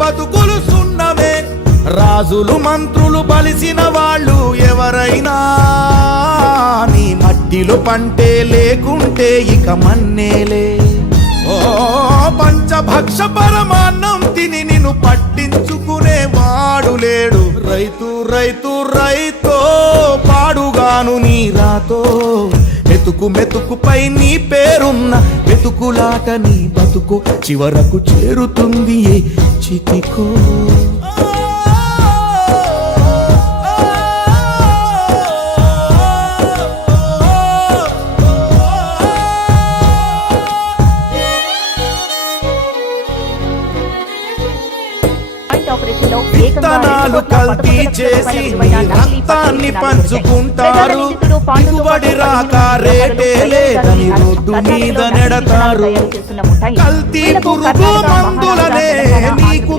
బతుకులు సున్నమే. రాజులు మంత్రులు బలిసిన వాళ్ళు ఎవరైనా నీ మట్టిలో పంటే లేకుంటే ఇక మన్నేలే. ఓ పంచభక్ష పరమాన్నం తిని నిన్ను పట్టించుకునే వాడు లేడు. రైతు రైతు రైతో పాడుగాను నీ రాతో. మెతుకు మెతుకుపై నీ పేరున్న మెతుకులాట నీ బతుకు చివరకు చేరుతుంది ఏ చితికో. విత్తనాలు కల్తీ చేసి నీ రక్తాన్ని పంచుకుంటారు. దిగుబడి రాక రేటే లేదని రోడ్డు మీద నెడతారు. కల్తీ పురుగు మందులనే నీకు